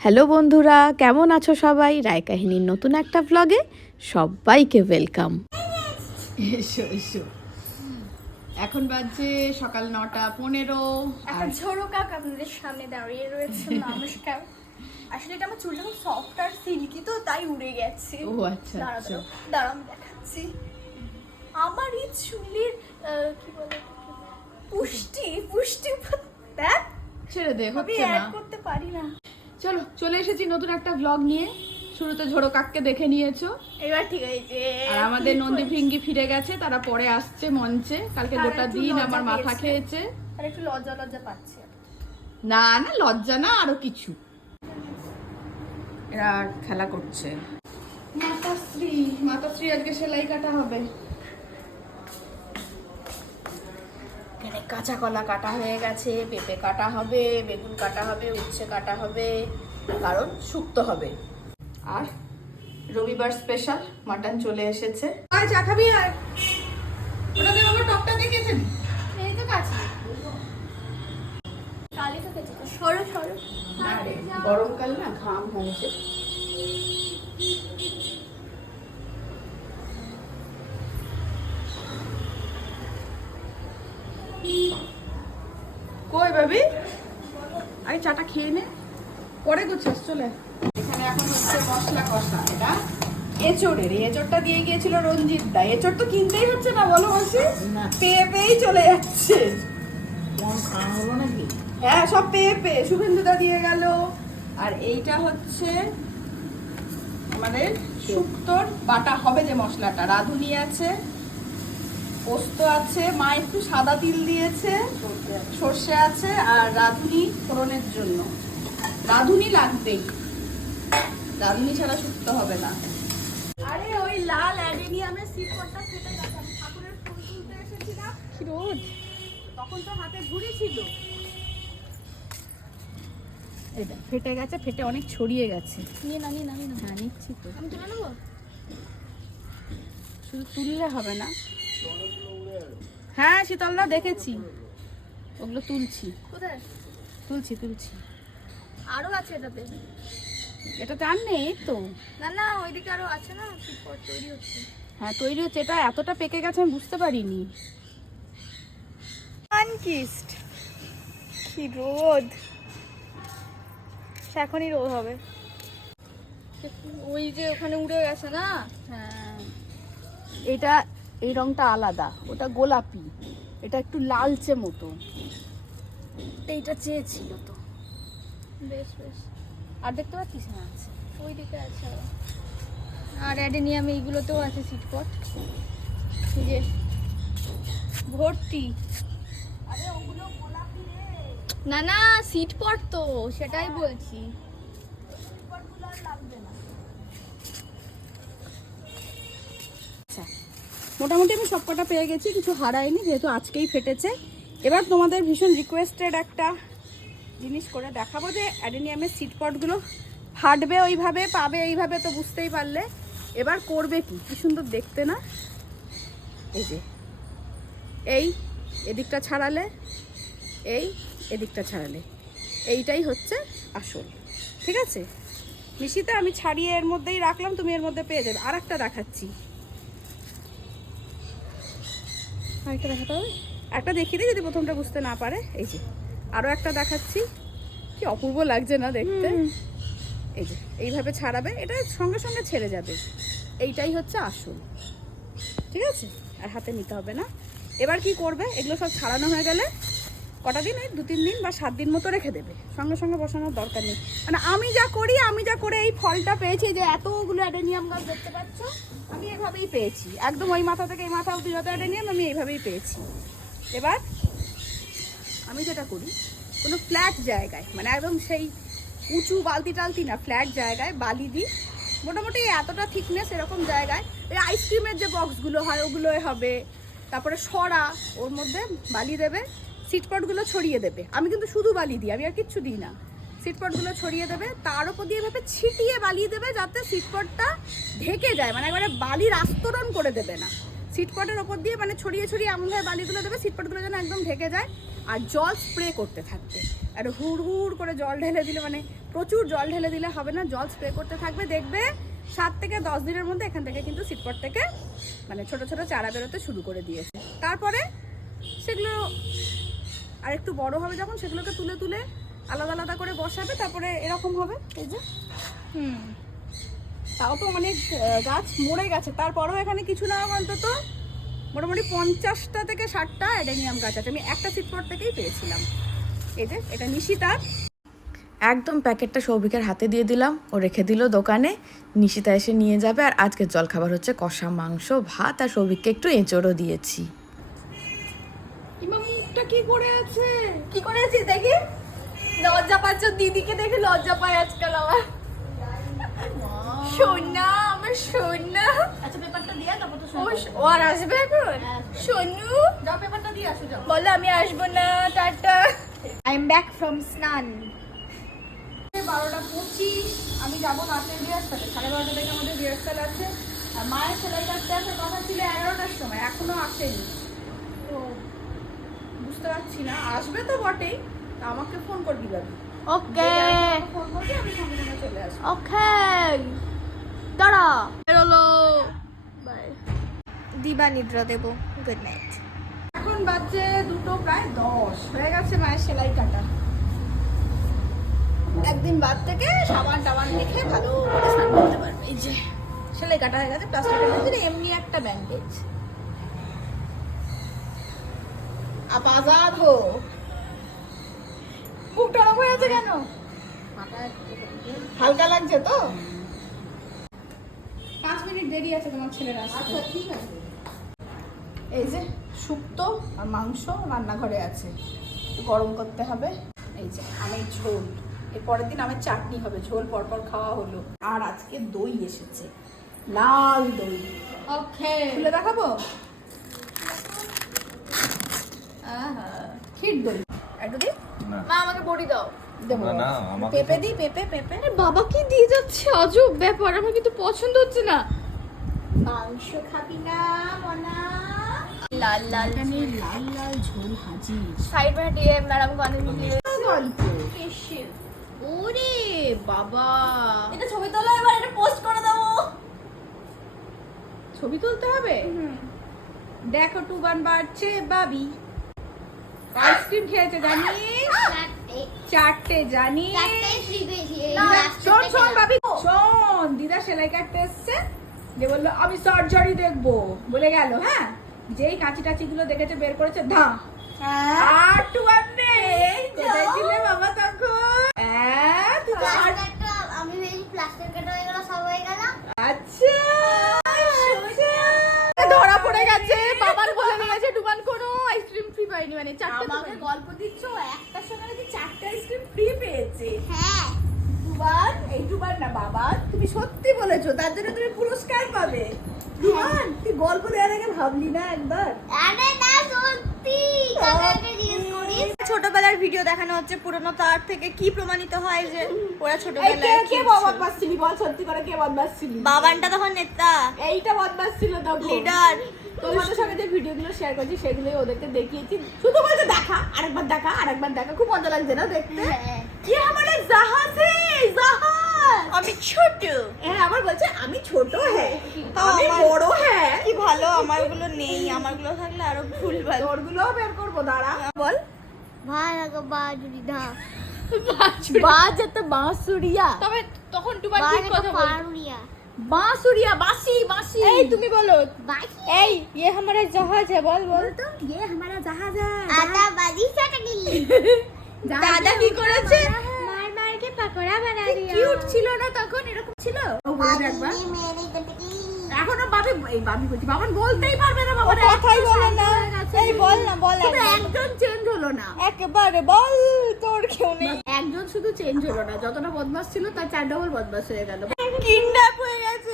Hello বন্ধুরা কেমন আছো সবাই? রায় কাহিনীর নতুন একটা ব্লগে সবাইকে ওয়েলকাম এসো এসো। এখন বাজছে সকাল নটা পনেরো একটা ঝোড়ো কাক আপনাদের সামনে দাঁড়িয়ে রয়েছে নমস্কার। আসলে এটা আমার চুলটা খুব সফট আর সিল্কি তো তাই উড়ে গেছে। ও আচ্ছা দাঁড়া আচ্ছা। দাঁড়া দাঁড়া আমি দেখাচ্ছি। আমার এই চুলের কি বলে পুষ্টি পুষ্টি দেখ ছেড়ে দে হচ্ছে না। করতে পারি না। চলো চলে এসেছি নতুন একটা ব্লগ নিয়ে। শুরুতে ঝোড়ো কাককে দেখে নিয়েছো। এবার ঠিক আছে আর আমাদের নন্দী ফিঙ্গি ফিরে গেছে তারা পরে আসছে মঞ্চে। কালকে গোটা দিন আমার মাথা খেয়েছে। আর একটু লজ্জা লজ্জা পাচ্ছে। না না লজ্জা না আরও কিছু। এরা খেলা করছে। মাতাশ্রী। মাতাশ্রী আজকে সেলাই কাটা হবে। এখানে কাঁচা কলা কাটা হয়ে গেছে পেঁপে কাটা হবে বেগুন কাটা হবে উচ্ছে কাটা হবে কারণ শুক্তো হবে। আর রবিবার স্পেশাল মাটন চলে এসেছে। আয় চা খাবি আর? ওটাতে আমার টকটা দেখেছেন। এই তো কাছে কালি তো খেয়েছি। সরো সরো। আরে গরমকাল না ঘাম হয়েছে। কই ভাবি আগে চাটা খেয়ে নে পরে গুছিস চলে। এখানে এখন হচ্ছে মশলা কষা এটা এচোড়ের। এচোড়টা দিয়ে গিয়েছিল রঞ্জিত দা। এচোড় তো কিনতেই হচ্ছে না বলো মাসি? পেয়ে পেয়েই চলে যাচ্ছে। হ্যাঁ সব পেয়ে পেয়ে। শুভেন্দুদা দিয়ে গেল। আর এইটা হচ্ছে আমাদের শুক্তোর বাটা। হবে যে মশলাটা। রাঁধুনি আছে। পোস্ত আছে মা একটু সাদা তিল দিয়েছে সর্ষে আছে আর রাঁধুনি ফোড়নের জন্য। রাঁধুনি লাগবেই। রাঁধুনি ছাড়া শুক্তো হবে না। আরে ওই লাল অ্যাডেনিয়ামের শিকড়টা ফেটে গেছে ঠাকুরের ফুল তুলতে এসেছিলাম কি রোদ তখন তো হাতে ঝুড়ি ছিল। এটা ফেটে গেছে ফেটে অনেক ছড়িয়ে গেছে। নিয়ে না নিয়ে না নিয়ে না হ্যাঁ নিচ্ছি তো। আমি তুলে নেব। শুধু তুললে হবে না। হ্যাঁ শীতলদা দেখেছি। ওগুলো তুলছি। কোথায়? তুলছি তুলছি। আরও আছে এটাতে। এটাতে আর নেই তো। না না ওইদিকে আরও আছে না? তৈরি হচ্ছে। হ্যাঁ তৈরি হচ্ছে। এটা এতটা পেকে গেছে আমি বুঝতে পারিনি। সানকিস্ট কি রোদ। এখনই রোদ হবে। ওই যে ওখানে উড়ে গেছে না? হ্যাঁ। এটা এই রংটা আলাদা ওটা গোলাপি এটা একটু লালচে মতো। এইটা চেয়েছিল তো। বেশ বেশ। আর দেখতে পাচ্ছিস না? আছে ওই দিকে আছে আর। অ্যাডেনিয়াম এইগুলোতেও আছে সিটপট। যে ভর্তি। না না সিটপট তো সেটাই বলছি। মোটামুটি আমি সব কটা পেয়ে গেছি, কিছু হারাইনি, যেহেতু আজকেই ফেটেছে। এবার তোমাদের ভীষণ রিকোয়েস্টেড একটা জিনিস করে দেখাবো যে অ্যাডেনিয়ামের সিটপটগুলো ফাটবে ওইভাবে, পাবে এইভাবে তো বুঝতেই পারলে। এবার করবে কি? কি সুন্দর দেখতে না? এই যে। এই, এদিকটা ছাড়ালে, এই, এদিকটা ছাড়ালে। এইটাই হচ্ছে আসল। ঠিক আছে? মিশিতে আমি ছাড়িয়ে এর মধ্যেই রাখলাম, তুমি এর মধ্যে পেয়ে যাবে। আর একটা দেখাচ্ছি। আরেকটা দেখাতে হবে। একটা দেখিনি দিই যদি প্রথমটা বুঝতে না পারে। এই যে আরও একটা দেখাচ্ছি। কি অপূর্ব লাগছে না দেখতে। এই যে এইভাবে ছাড়াবে এটা সঙ্গে সঙ্গে ছেড়ে যাবে। এইটাই হচ্ছে আসল। ঠিক আছে? আর হাতে নিতে হবে না। এবার কি করবে? এগুলো সব ছাড়ানো হয়ে গেলে কটা দিন এই দু তিন দিন বা সাত দিন মতো রেখে দেবে। সঙ্গে সঙ্গে বসানোর দরকার নেই। মানে আমি যা করি, আমি যা করে এই ফলটা পেয়েছি যে এতগুলো অ্যাডেনিয়াম গাছ দেখতে পাচ্ছ, আমি এভাবেই পেয়েছি। একদম ওই মাথা থেকে এই মাথা অব্দি যত অ্যাডেনিয়াম, আমি এইভাবেই পেয়েছি। এবার আমি যেটা করি, কোনো ফ্ল্যাট জায়গায় মানে একদম সেই উঁচু বালতি টালতি না, ফ্ল্যাট জায়গায় বালি দিই। মোটামুটি এতটা থিকনেস এরকম জায়গায়, এই আইসক্রিমের যে বক্সগুলো হয়, ওগুলোই হবে। তারপরে সরা, ওর মধ্যে বালি দেবে। সিটপটগুলো ছড়িয়ে দেবে। আমি কিন্তু শুধু বালি দিই, আমি আর কিচ্ছু দিই না। সিটপটগুলো ছড়িয়ে দেবে, তার উপর দিয়ে এভাবে ছিটিয়ে বালি দেবে যাতে সিটপটটা ঢেকে যায় মানে একবারে বালির আস্তরণ করে দেবে না। সিটপটের ওপর দিয়ে মানে ছড়িয়ে ছড়িয়ে এমনভাবে বালিগুলো দেবে সিটপটগুলো যেন একদম ঢেকে যায়, আর জল স্প্রে করতে থাকবে। আর হুড় হুড় করে জল ঢেলে দিলে মানে প্রচুর জল ঢেলে দিলে হবে না, জল স্প্রে করতে থাকবে, দেখবে সাত থেকে দশ দিনের মধ্যে এখান থেকে কিন্তু সিটপট থেকে মানে ছোট ছোট চারা বেরোতে শুরু করে দিয়েছে। তারপরে সেগুলো আর একটু বড় হবে যখন সেগুলোকে তুলে তুলে আলাদা আলাদা করে বসাবে, তারপরে এরকম হবে। এই যে। হুম। তাও তো অনেক গাছ মরে গেছে। তারপরেও এখানে কিছু না, অন্তত মোটামুটি পঞ্চাশটা থেকে ষাটটা অ্যাডেনিয়াম গাছ আছে। আমি একটা সিটপট থেকেই পেয়েছিলাম। এই যে, এটা নিশিতার একদম প্যাকেটটা সৌভিকের হাতে দিয়ে দিলাম। ও রেখে দিল দোকানে। নিশিতা এসে নিয়ে যাবে। আর আজকের জলখাবার হচ্ছে কষা মাংস, ভাত। আর সৌভিককে একটু এঁচড়ও দিয়েছি। মুখটা কি করে আছে কি করে আছিস দেখি? লজ্জা পাচ্ছ দিদিকে দেখে লজ্জা পায় আজকাল আমার। সোনা আমার সোনা। আচ্ছা পেপারটা দিয়ে তারপর তো ও আর আসবে এখন? সোনু? যাও পেপারটা দিয়ে আসো যাও। বলো আমি আসব না টাটা। আই এম ব্যাক ফ্রম স্নান বারোটা পঁচিশ আমি যাব নাচের রিহার্সালে সাড়ে বারোটা থেকে আমাদের রিহার্সাল আছে। আর মায়ের সেলাই কাটতে আসার কথা ছিল এগারোটার সময় এখনও আসেনি। বুঝতে পারছি না। আসবে তো বটেই আমাকে ফোন করবি যাবি ওকে। ফোন করবি আমি সঙ্গে সঙ্গে চলে আসব। ওকে। দাঁড়া। বেরোলো। বাই দিবা নিদ্রা দেবো। গুড নাইট এখন বাজছে দুটো প্রায় দশ। হয়ে গেছে মায়ের সেলাই কাটা। একদিন বাদ থেকে সাবান টাবান দেখে ভালো করে স্নান করতে পারবে। এই যে। সেলাই কাটা হয়ে গেছে প্লাস্টিক এমনি একটা ব্যান্ডেজ আপ আজাদ হো। মুখ টরম হয়ে আছে কেন? হালকা লাগছে তো? পাঁচ মিনিট দেরি আছে তোমার ছেলের আচ্ছা ঠিক আছে। এই যে শুক্তো আর মাংস রান্নাঘরে আছে। গরম করতে হবে। এই যে আমের ঝোল। এর পরের দিন আমের চাটনি হবে। ঝোল পরপর খাওয়া হলো। আর আজকে দই এসেছে। লাল দই। ওকে। খুলে দেখাবো? মা আমাকে বড়ি দাও। পেঁপে পেঁপে পেঁপে। বাবা কি দিয়ে যাচ্ছে? অজব ব্যাপার আমার কিন্তু পছন্দ হচ্ছে না। মাংস খাবি না লাল লাল লাল লাল ঝোল ভাজি ম্যাডাম বানিয়ে ওরে বাবা। এটা ছবি তোলা এবার এটা পোস্ট করে দেবো। ছবি তুলতে হবে? দেখো টু বান বাড়ছে বাবি। আইসক্রিম খেয়েছে জানিস? চারটে। জানিস? শোন শোন বাবি শোন দিদা সেলাই কাটতে এসছে। যে বলল আমি সার্জারি দেখব। বলে গেল হ্যাঁ? যেই কাঁচি টাচি গুলো দেখেছে বের করেছে ধা আর টুবান নেই কোথায় ছিলে বাবা তখন? হ্যাঁ, তুই তো আর- আমি ভেবেছি প্লাস্টার কাটা হয়ে গেল সব হয়ে গেল। আচ্ছা আচ্ছা। ধরা পড়ে গেছে বাবার বলে দিয়েছে ডুবান কোনো আইসক্রিম ফ্রি পাইনি মানে চারটে আমাকে গল্প দিচ্ছ সঙ্গে নাকি চারটে আইসক্রিম ফ্রি পেয়েছে। হ্যাঁ। ডুবান এই ডুবান না বাবা তুমি সত্যি বলেছ তার জন্য তুমি পুরস্কার পাবে। ডুবান তুই গল্প দেওয়ার আগে ভাবলি না একবার? আরে না সত্যি। কাকাকে জিজ্ঞেস করিস। ছোটবেলার ভিডিও দেখানো হচ্ছে পুরনো তার থেকে কি প্রমাণিত হয় যে ওরা ছোটবেলায় কে বদমাস ছিলি বল সত্যি করে কে বদমাস ছিলি বাবানটা তখন নেতা। এইটা বদমাস ছিল তখন। লিডার। তোমাদের সঙ্গে যে ভিডিওগুলো শেয়ার করছি সেগুলোই ওদেরকে দেখিয়েছি। শুধু বলতে দেখা আরেকবার দেখা আরেকবার দেখা। খুব মজা লাগছে না দেখতে? হ্যাঁ। কি আমাদের জাহাজ? জাহাজ! আমি ছোট। হ্যাঁ আবার বলছে আমি ছোট হ্যাঁ। আমি বড় হ্যাঁ। কি ভালো আমারগুলো নেই। আমারগুলো থাকলে আরও ভুল ভালো। তোরগুলো বের করব দাঁড়া। বল। ভাই লাগা বাজুরি ধা বাজ এত বাঁশুড়িয়া তবে তখন ভাই ঠিক কথা বল। পারুরিয়া বাঁশুড়িয়া বাঁশি বাঁশি এই তুমি বলো বাকি এই ये हमारा जहाज है बोल बोल তো ये हमारा जहाज है আদা বাদি সাটা গিলি দাদা কি করেছে মার মার के पकोड़ा बना दिया কিউট ছিল না তখন এরকম ছিল ও বলে একবার आदमी मेरे गटकी এখনো বাবি এই বাবি বলছি বাবান বলতেই পারবে না বাবা কথাই বলে না এই বল না বল শুধু একবার। একজন চেঞ্জ হলো না একেবারে বল তোর কেউ নেই একজন শুধু চেঞ্জ হলো না যতটা বদমাস ছিল তার চার ডবল বদমাস হয়ে গেল। কিডন্যাপ হয়ে গেছে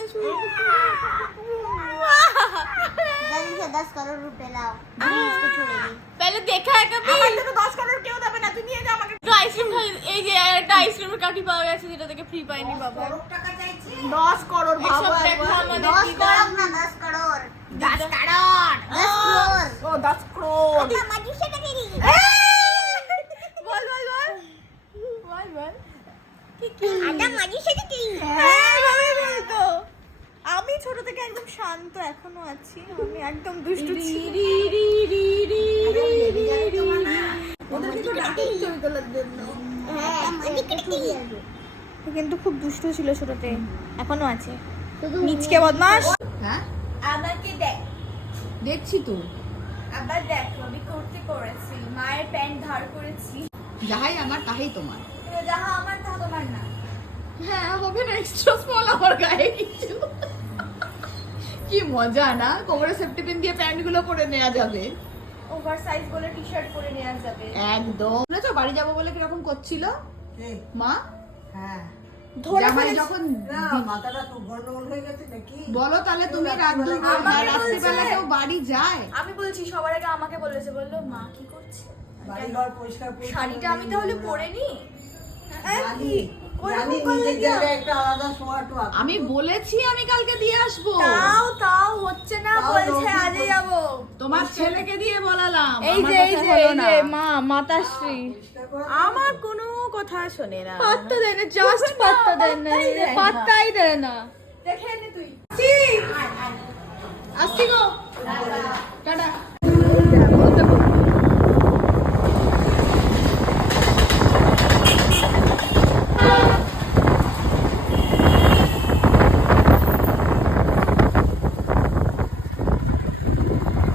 पहले দশ है कभी हमारे তুমি এই যে পাওয়া গেছে যেটা থেকে ফ্রি পাইনি দশ 10 দশ চাইছি। দশ করোড় করোড় করোড় 10 করোড় 10 করোড় করোড় আদা মাঝি সাথে কি? হ্যাঁ আমি ছোট থেকে একদম শান্ত এখনও আছি। আমি একদম দুষ্টু হ্যাঁ ও কিন্তু খুব দুষ্টু ছিল ছোটতে। এখনও আছে। নিচকে বদমাস হ্যাঁ? আমাকে দেখ। দেখছি তো। আবার দেখ আমি করতে করেছি মায়ের প্যান্ট ধার করেছি। যাহাই আমার তাহাই তোমার। যাহা আমার তাহা তোমার না। হ্যাঁ হবে না এক্সট্রা স্মল আমার গায়ে কিছু কি মজা না কোমরে সেফটি পিন দিয়ে প্যান্টগুলো পরে নেওয়া যাবে। ওভার সাইজ বলে টি শার্ট পরে নেওয়া যাবে। একদম। শুনেছো বাড়ি যাব বলে কীরকম করছিল? মা? হ্যাঁ। যখন হয়ে বলো তাহলে তুমি রাত দুপুর আমাকে রাত্রিবেলা বাড়ি যায়। আমি বলছি সবার আগে আমাকে বলেছে বলল মা কি করছে? বাড়ি ঘর পরিষ্কার পরিচ্ছন্ন শাড়িটা আমি তাহলে পরে নি? আমি বলেছি আমি কালকে দিয়ে আসব। তাও তাও হচ্ছে না বলছে আজই যাব। তোমার ছেলেকে দিয়ে বলালাম। এই যে এই যে এই যে মা মাতাশ্রী। আমার কোনো কথা শোনে না। পাত্তা দেয় না জাস্ট পাত্তা দেয় না। পাত্তাই দেয় না। দেখে নে তুই। আসছি গো। টাটা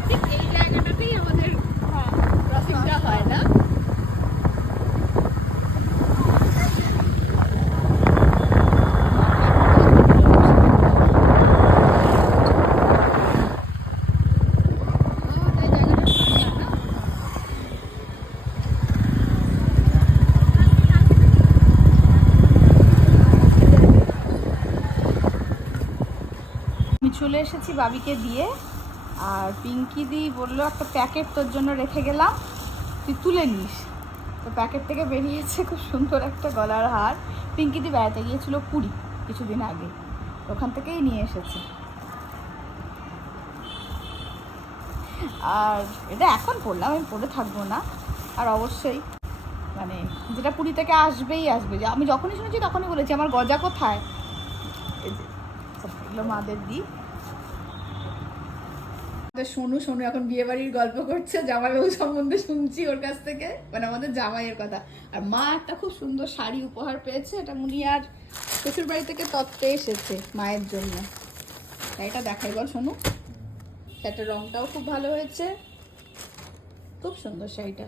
ঠিক এই জায়গাটাতেই আমাদের ক্রসিংটা হয় না আমি চলে এসেছি বাবিকে দিয়ে। আর পিঙ্কি দি বলল, একটা প্যাকেট তোর জন্য রেখে গেলাম। তুই তুলে নিস। তো প্যাকেট থেকে বেরিয়েছে খুব সুন্দর একটা গলার হার। পিঙ্কি দি বেড়াতে গিয়েছিল পুরী কিছুদিন আগে। ওখান থেকেই নিয়ে এসেছে। আর এটা এখন পড়লাম, আমি পড়ে থাকব না। আর অবশ্যই মানে যেটা পুরী থেকে আসবেই আসবে। আমি যখনই শুনেছি তখনই বলেছি, আমার গজা কোথায়? এগুলো মাদের দিই সোনু সোনু এখন বিয়ে বাড়ির গল্প করছে, জামাই জামাইবাবু সম্বন্ধে শুনছি ওর কাছ থেকে। মানে আমাদের জামাইয়ের কথা। আর মা একটা খুব সুন্দর শাড়ি উপহার পেয়েছে, এটা মুনিয়ার শ্বশুর বাড়ি থেকে তত্ত্বে এসেছে মায়ের জন্য। এটা দেখাই, বল সোনু। শাড়িটার রংটাও খুব ভালো হয়েছে। খুব সুন্দর শাড়িটা।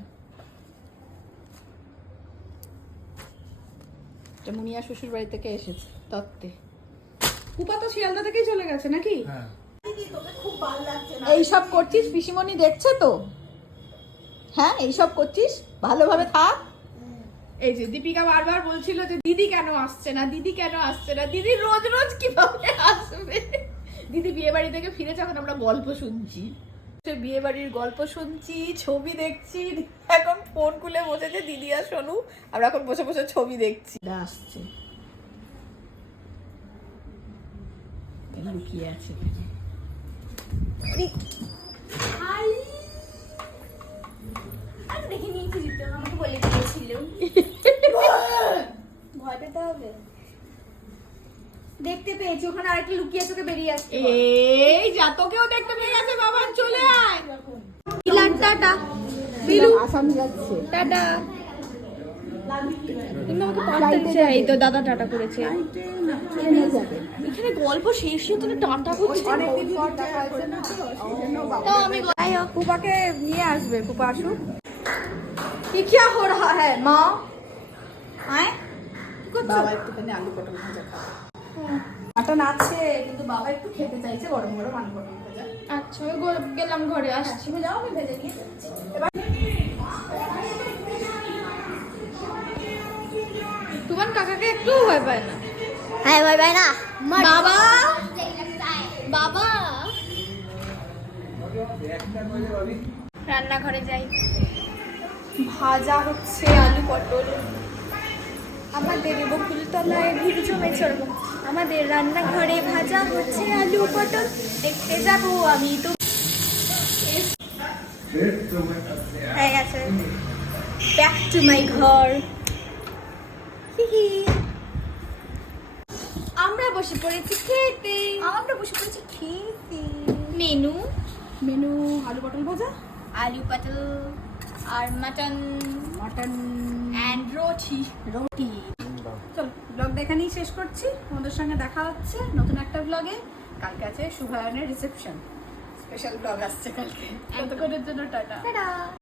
এটা মুনিয়া শ্বশুর বাড়ি থেকে এসেছে তত্ত্বে। কুপা তো শিয়ালদা থেকেই চলে গেছে নাকি? এইসব করছিস? পিসিমণি দেখছে তো? হ্যাঁ এইসব করছিস? ভালোভাবে থাক। এই যে দীপিকা বারবার বলছিল যে দিদি কেন আসছে না দিদি কেন আসছে না দিদি রোজ রোজ কীভাবে আসবে? দিদি বিয়ে বাড়ি থেকে ফিরেছে এখন আমরা গল্প শুনছি সে বিয়ে বাড়ির গল্প শুনছি ছবি দেখছি এখন ফোন খুলে বসেছে দিদি আর সোনু আমরা এখন বসে বসে ছবি দেখছি। আসছে। লুকিয়ে আছে। আর। দেখে নিয়ে কি দিতে হবে? আমাকে বলে দিয়েছিল। ভয় পেতে হবে। দেখতে পেয়েছি ওখানে আরেকটা লুকিয়ে চোখে বেরিয়ে আসছে। এই যা তোকেও দেখতে পেয়ে গেছে বাবা চলে আয়। টাটা। বিলু। আসাম যাচ্ছে। টাটা। তুমি আমাকে দিচ্ছে এই তো দাদা টাটা করেছে। এখানে গল্প শেষ হয়ে তুমি টাটা করছে তো আমি যাই হোক পুপাকে নিয়ে আসবে পুপা আসুক ये क्या हो रहा है माँ आए বাবা একটুখানি আলু পটল ভাজা খাবে মাটন আছে কিন্তু বাবা একটু খেতে চাইছে গরম গরম আলু পটল ভাজা আচ্ছা আমি গো- গেলাম ঘরে আসছি তুমি যাও আমি ভেজে নিয়ে যাচ্ছি তোমার কাকাকে একটু ভয় পায় না হ্যাঁ ভাই ভাই না বাবা বাবা রান্নাঘরে যাই। ভাজা হচ্ছে আলু পটল। আমাদের বকুলতলায় ভিড় জমেছে ওরকম। আমাদের রান্নাঘরে ভাজা হচ্ছে আলু পটল। দেখতে যাব আমি তো। হয়ে গেছে। ব্যাক টু মাই ঘর। হি হি। আমরা বসে পড়েছি খেতে। আমরা বসে পড়েছি খেতে। মেনু? মেনু আলু পটল ভাজা। আলু পটল আর মাটন। মটন। অ্যান্ড রোটি। রুটি। চল ব্লগ দেখানেই শেষ করছি। তোমাদের সঙ্গে দেখা হচ্ছে নতুন একটা ব্লগে কালকে আছে শুভায়নের রিসেপশন স্পেশাল ব্লগ আসছে কালকে। ততক্ষণের জন্য টাটা। টাটা।